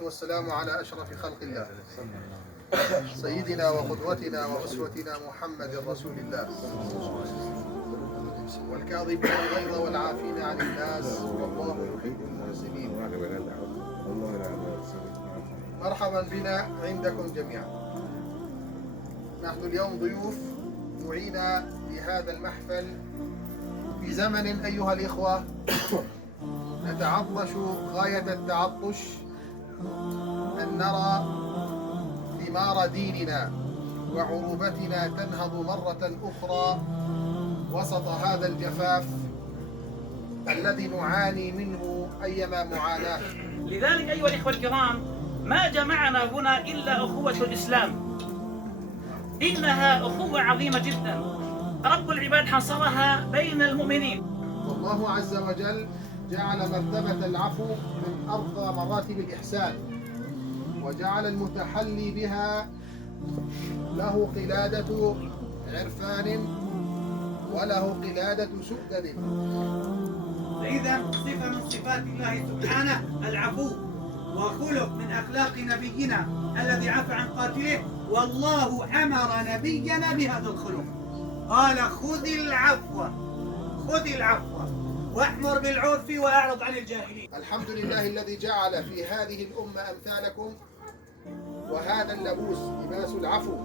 والسلام على أشرف خلق الله سيدنا وقدوتنا وأسوتنا محمد رسول الله والكاظمين الغيظ والعافين عن الناس والله يحب المحسنين. مرحبا بنا عندكم جميعا. نحن اليوم ضيوف دعينا لهذا المحفل في زمن أيها الإخوة نتعطش غاية التعطش أن نرى ثمار ديننا وعروبتنا تنهض مرة أخرى وسط هذا الجفاف الذي نعاني منه أيما معاناة. لذلك أيها الإخوة الكرام، ما جمعنا هنا إلا أخوة الإسلام. إنها أخوة عظيمة جدا رب العباد حصرها بين المؤمنين. والله عز وجل جعل مرتبة العفو من أرقى مراتب الإحسان، وجعل المتحلي بها له قلادة عرفان وله قلادة سؤدد. فإذا صفة من صفات الله سبحانه العفو، وخلق من أخلاق نبينا الذي عفى عن قاتله، والله أمر نبينا بهذا الخلق، قال خذ العفو وأمر بالعرف وأعرض عن الجاهلين. الحمد لله الذي جعل في هذه الأمة أمثالكم، وهذا اللبوس لباس العفو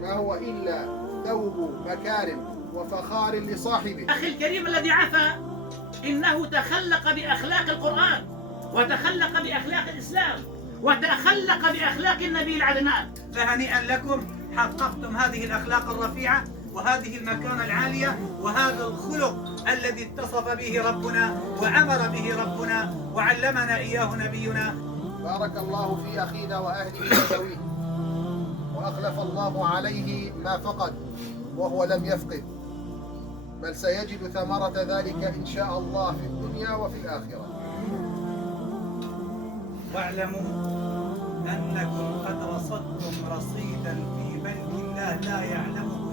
ما هو إلا ثوب مكارم وفخار لصاحبه. أخي الكريم الذي عفى إنه تخلق بأخلاق القرآن، وتخلق بأخلاق الإسلام، وتخلق بأخلاق النبي العدنان. فهنيئا لكم، حققتم هذه الأخلاق الرفيعة وهذه المكانة العالية وهذا الخلق الذي اتصف به ربنا وأمر به ربنا وعلمنا إياه نبينا. بارك الله في أخينا وأهله وذويه، وأخلف الله عليه ما فقد وهو لم يفقد، بل سيجد ثمرة ذلك إن شاء الله في الدنيا وفي الآخرة. واعلموا أنكم قد رصدتم رصيدا في بنك الله لا يعلمه